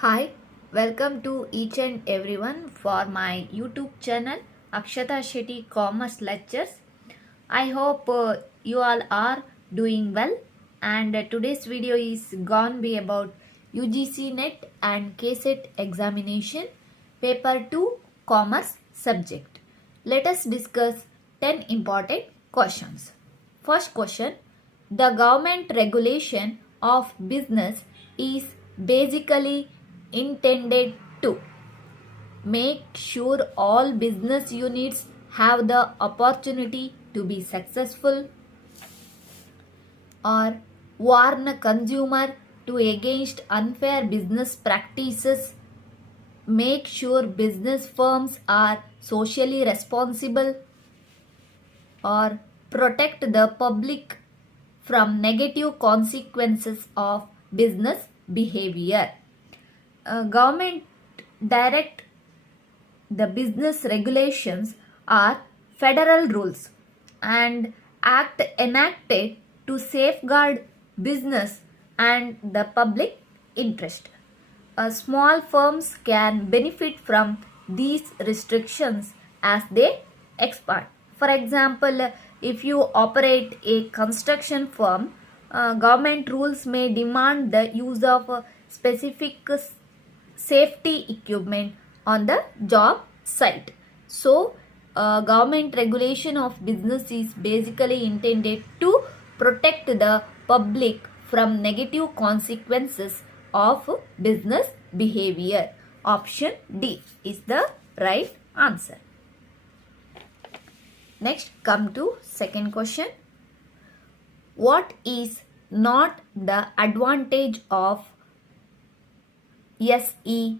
Hi, welcome to each and everyone for my YouTube channel Akshata Shetty Commerce Lectures. I hope you all are doing well, and today's video is gonna be about UGC NET and KSET examination paper 2 commerce subject. Let us discuss 10 important questions. First question: the government regulation of business is basically intended to make sure all business units have the opportunity to be successful, or warn consumer to against unfair business practices, make sure business firms are socially responsible, or protect the public from negative consequences of business behavior. Government direct the business regulations are federal rules and act enacted to safeguard business and the public interest. Small firms can benefit from these restrictions as they expand. For example, if you operate a construction firm, government rules may demand the use of specific safety equipment on the job site. So, government regulation of business is basically intended to protect the public from negative consequences of business behavior. Option D is the right answer. Next, come to second question. What is not the advantage of SEZ?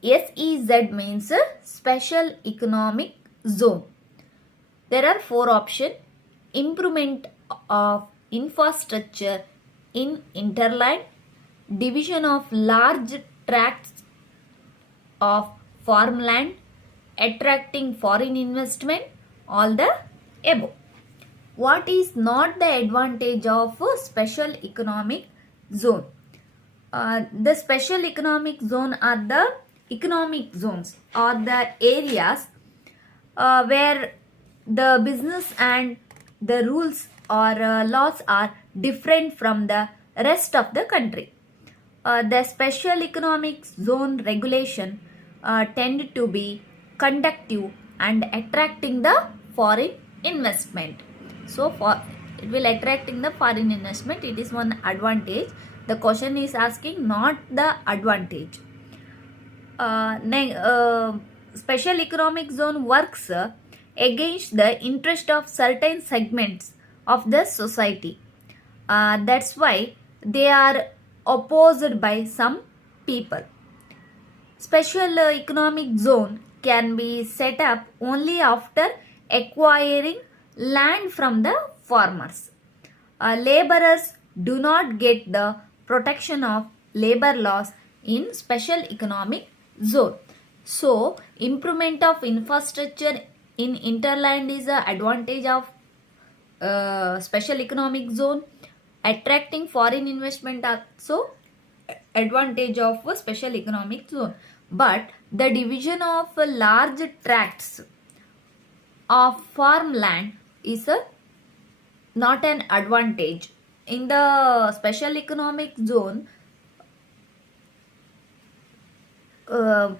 SEZ means a special economic zone. There are four options: improvement of infrastructure in interland, division of large tracts of farmland, attracting foreign investment, all the above. What is not the advantage of a special economic zone? The special economic zone are the economic zones or the areas where the business and the rules or laws are different from the rest of the country. The special economic zone regulation tend to be conducive and attracting the foreign investment. So it will attracting the foreign investment. It is one advantage. The question is asking not the advantage. Special economic zone works against the interest of certain segments of the society. That's why they are opposed by some people. Special economic zone can be set up only after acquiring land from the farmers. Laborers do not get the protection of labor laws in special economic zone. So, improvement of infrastructure in interland is an advantage of special economic zone. Attracting foreign investment also advantage of a special economic zone. But the division of large tracts of farmland is not an advantage. In the special economic zone,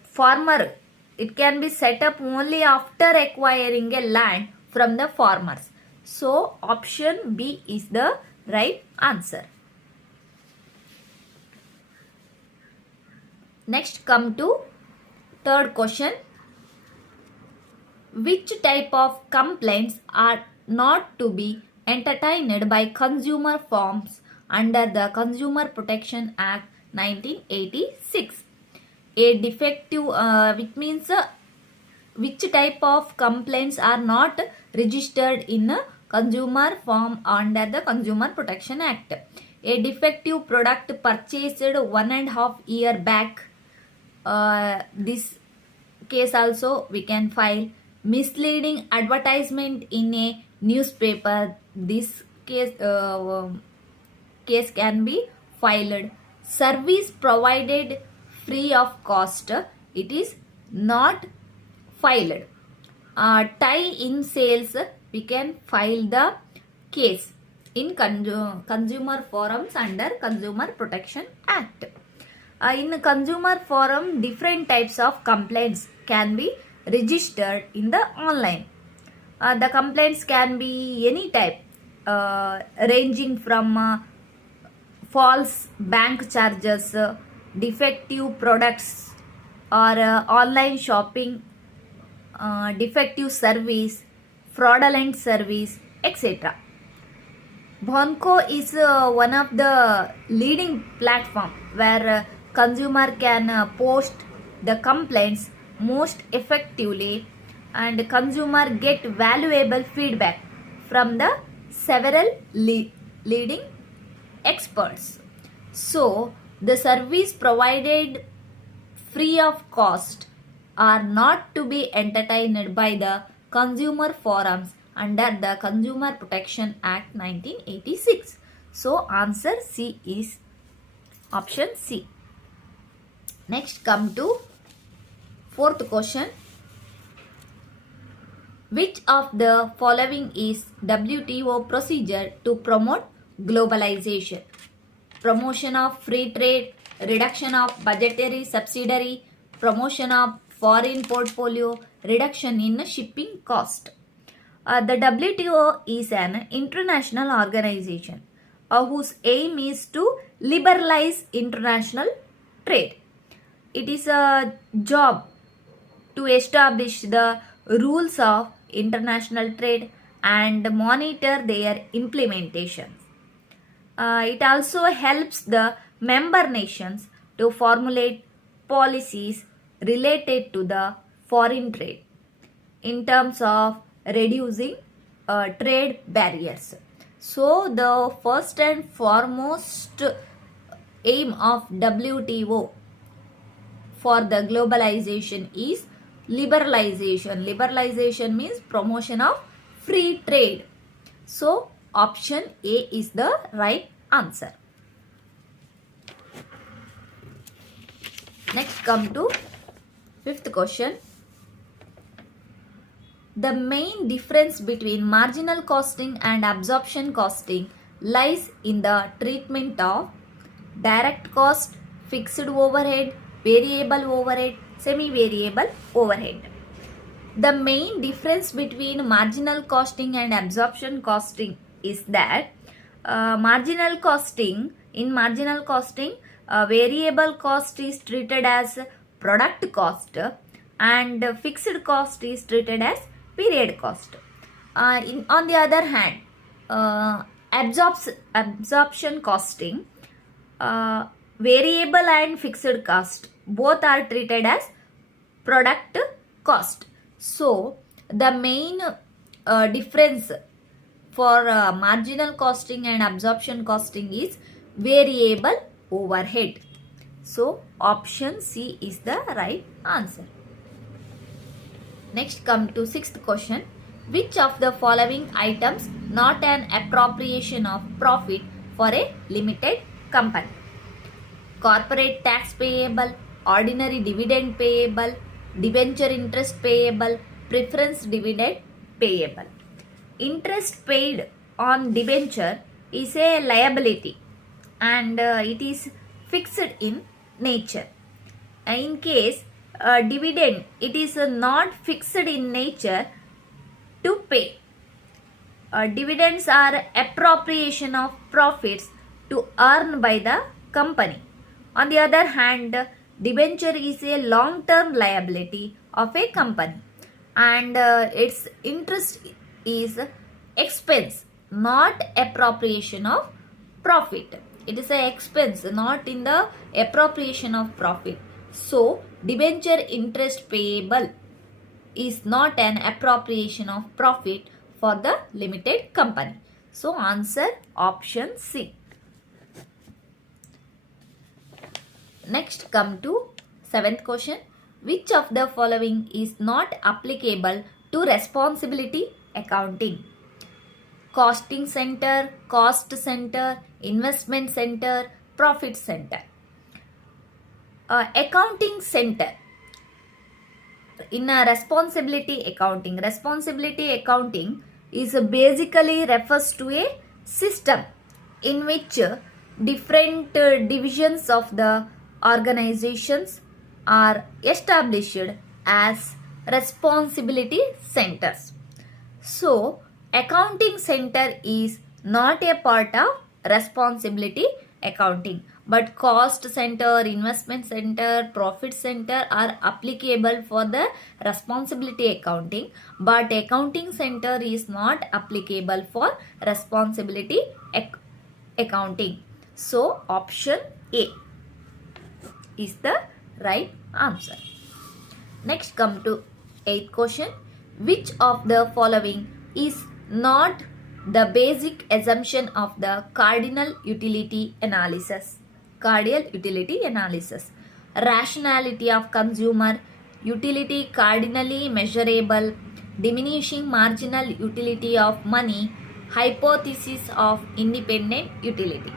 farmer, it can be set up only after acquiring a land from the farmers. So option B is the right answer. Next, come to third question. Which type of complaints are not to be entertained by consumer firms under the Consumer Protection Act 1986? A defective, which means which type of complaints are not registered in a consumer firm under the Consumer Protection Act. A defective product purchased 1.5 years back. This case also we can file. Misleading advertisement in a newspaper. This case can be filed. service provided free of cost, it is not filed. Tie in sales, we can file the case in consumer forums under Consumer Protection Act. In consumer forum, different types of complaints can be registered in the online. The complaints can be any type, ranging from false bank charges, defective products, or online shopping, defective service, fraudulent service, etc. Bonko is one of the leading platform where consumer can post the complaints most effectively, and consumer get valuable feedback from the several leading experts. So the service provided free of cost are not to be entertained by the consumer forums under the Consumer Protection Act 1986. So answer C is option C. Next come to fourth question. Which of the following is WTO procedure to promote globalization? Promotion of free trade, reduction of budgetary subsidy, promotion of foreign portfolio, reduction in shipping cost. The WTO is an international organization whose aim is to liberalize international trade. It is a job to establish the rules of international trade and monitor their implementation. It also helps the member nations to formulate policies related to the foreign trade in terms of reducing trade barriers. So the first and foremost aim of WTO for the globalization is liberalization. Liberalization means promotion of free trade. So option A is the right answer. Next come to fifth question. The main difference between marginal costing and absorption costing lies in the treatment of direct cost, fixed overhead, variable overhead, semi-variable overhead. The main difference between marginal costing and absorption costing is that in marginal costing, variable cost is treated as product cost and fixed cost is treated as period cost. On the other hand, absorption costing, variable and fixed cost both are treated as product cost. So the main difference for marginal costing and absorption costing is variable overhead. So option C is the right answer. Next come to sixth question. Which of the following items not an appropriation of profit for a limited company? Corporate tax payable, ordinary dividend payable, debenture interest payable, preference dividend payable. Interest paid on debenture is a liability and it is fixed in nature. In case dividend, it is not fixed in nature to pay. Dividends are appropriation of profits to earn by the company. On the other hand, debenture is a long-term liability of a company and its interest is expense, not appropriation of profit. It is an expense, not in the appropriation of profit. So, debenture interest payable is not an appropriation of profit for the limited company. So, answer option C. Next come to seventh question. Which of the following is not applicable to responsibility accounting? Costing center, cost center, investment center, profit center. accounting center. In a responsibility accounting is basically refers to a system in which different divisions of the organizations are established as responsibility centers. So, accounting center is not a part of responsibility accounting, but cost center, investment center, profit center are applicable for the responsibility accounting, but accounting center is not applicable for responsibility accounting. So, option A is the right answer. Next, come to 8th question. Which of the following is not the basic assumption of the cardinal utility analysis? Rationality of consumer, utility cardinally measurable, diminishing marginal utility of money, hypothesis of independent utility.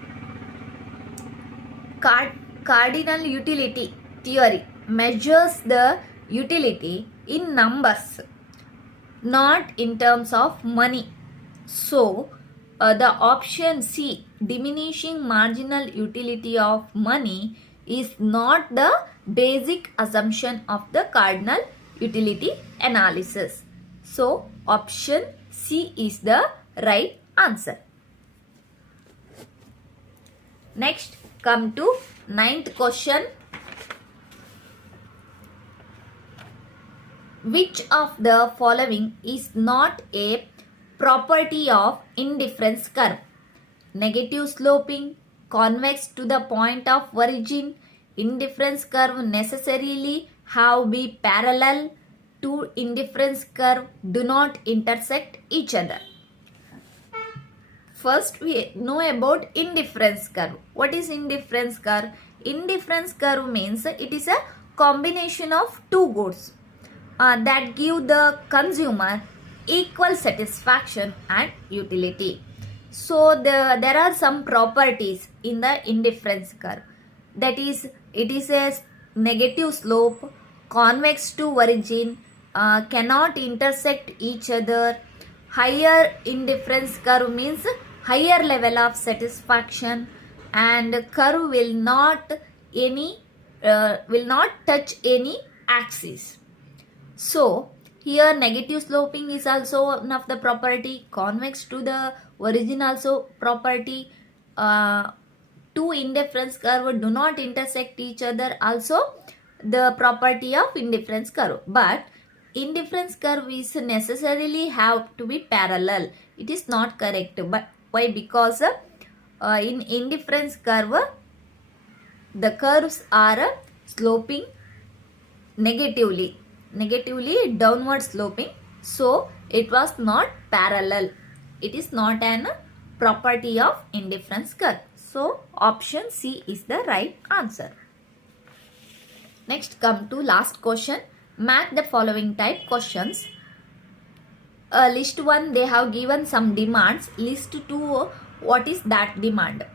Cardinal utility theory measures the utility in numbers, not in terms of money. So, the option C, diminishing marginal utility of money, is not the basic assumption of the cardinal utility analysis. So, option C is the right answer. Next, come to 9th question. Which of the following is not a property of indifference curve? Negative sloping, convex to the point of origin, indifference curve necessarily have be parallel to indifference curve, do not intersect each other. First, we know about indifference curve. What is indifference curve? Indifference curve means it is a combination of two goods that give the consumer equal satisfaction and utility. So there are some properties in the indifference curve. That is, it is a negative slope, convex to origin, cannot intersect each other. Higher indifference curve means higher level of satisfaction, and curve will not touch any axis. So, here negative sloping is also one of the property, convex to the origin also property, two indifference curve do not intersect each other also the property of indifference curve. But indifference curve is necessarily have to be parallel. It is not correct. But why? Because in indifference curve, the curves are sloping negatively downward sloping, so it was not parallel. It is not an property of indifference curve. So option C is the right answer. Next, come to last question. Match the following type questions. List 1, they have given some demands. List 2, what is that demand?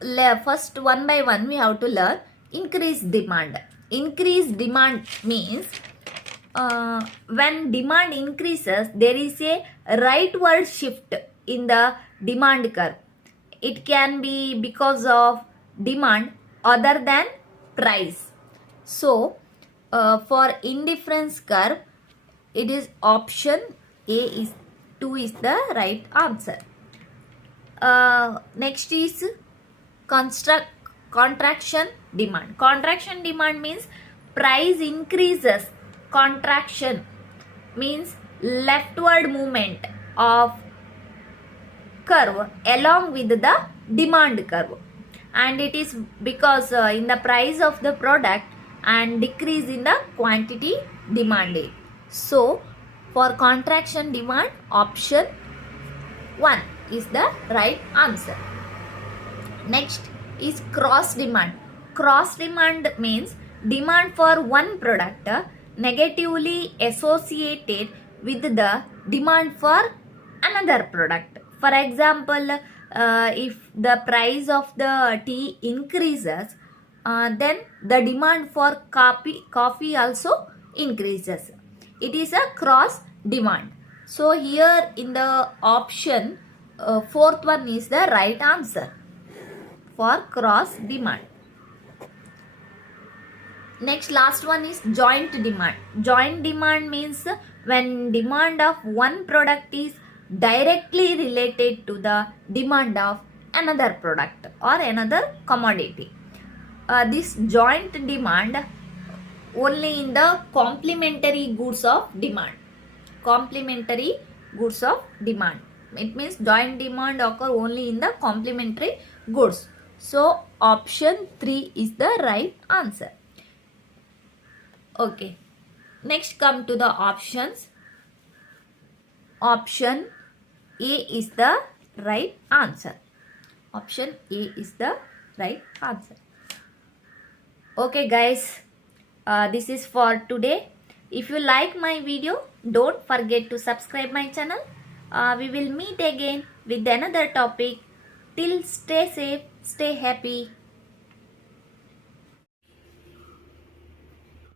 First, one by one we have to learn. Increased demand. Increased demand means when demand increases, there is a rightward shift in the demand curve. It can be because of demand other than price. So, for indifference curve, it is option A is 2 is the right answer. Next is contraction demand. Contraction demand means price increases. Contraction means leftward movement of curve along with the demand curve, and it is because in the price of the product and decrease in the quantity demanded. So for contraction demand, option 1 is the right answer. Next is cross demand. Cross demand means demand for one product negatively associated with the demand for another product. For example, if the price of the tea increases, then the demand for coffee also increases. It is a cross demand. So here in the option, fourth one is the right answer for cross demand. Next, last one is joint demand. Joint demand means when demand of one product is directly related to the demand of another product or another commodity. This joint demand only in the complementary goods of demand. Complementary goods of demand. It means joint demand occur only in the complementary goods. So option 3 is the right answer. Okay. Next come to the options. Option A is the right answer. Option A is the right answer. Okay guys, this is for today. If you like my video, don't forget to subscribe my channel. We will meet again with another topic. Till stay safe, stay happy.